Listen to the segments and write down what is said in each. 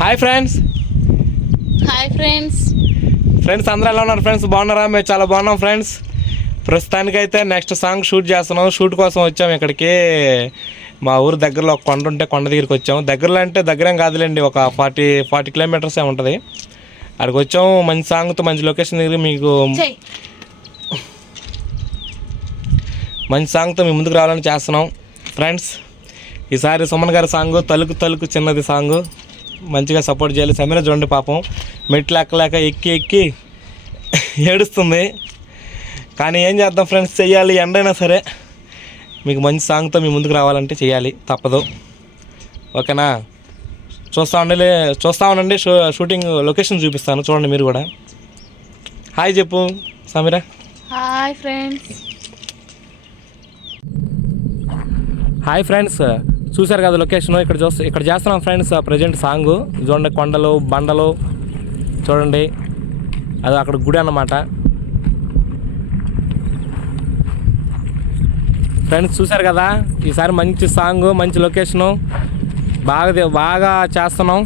Hi friends hi friends friends అందరూ ఎలా ఉన్నారు ఫ్రెండ్స్ బాగున్నారా? మేము చాలా బాగున్నాం ఫ్రెండ్స్ ప్రస్తుతానికైతే నెక్స్ట్ సాంగ్ షూట్ చేస్తున్నాం. షూట్ కోసం వచ్చాము ఇక్కడికి. మా ఊరు దగ్గరలో ఒక కొండ ఉంటే కొండ దగ్గరికి వచ్చాము దగ్గరలో అంటే దగ్గరేం కాదులేండి ఒక ఫార్టీ ఫార్టీ కిలోమీటర్స్ ఉంటుంది. అక్కడికి వచ్చాము మంచి సాంగ్తో మంచి లొకేషన్ దగ్గర మీకు మంచి సాంగ్తో మీ ముందుకు రావాలని చేస్తున్నాం. ఫ్రెండ్స్ ఈసారి సుమన్ గారి సాంగ్ తలుకు తలుకు చిన్నది సాంగ్ మంచిగా సపోర్ట్ చేయాలి. సమీర చూడండి పాపం. మెట్లు ఎక్కలేక ఎక్కి ఎక్కి ఏడుస్తుంది. కానీ ఏం చేద్దాం ఫ్రెండ్స్? చెయ్యాలి. ఎండైనా సరే మీకు మంచి సాంగ్తో మీ ముందుకు రావాలంటే చేయాలి తప్పదు. ఓకేనా? చూస్తా ఉండాలి చూస్తా ఉండండి. షూ షూటింగ్ లొకేషన్ చూపిస్తాను. చూడండి మీరు కూడా. హాయ్ చెప్పు Sameera. Hi friends. Hi friends. చూశారు కదా లొకేషన్ ఇక్కడ చూస్తే ఇక్కడ చేస్తున్నాం ఫ్రెండ్స్ ప్రజెంట్ సాంగ్ చూడండి కొండలు బండలు చూడండి. అది అక్కడ గుడి అన్నమాట. ఫ్రెండ్స్ చూశారు కదా? ఈసారి మంచి సాంగ్ మంచి లొకేషను బాగా బాగా చేస్తున్నాం.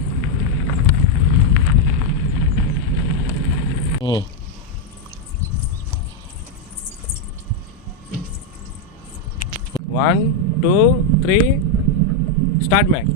వన్ టూ త్రీ ಸ್ಟಾರ್ಟ್ ಮಾಡಿ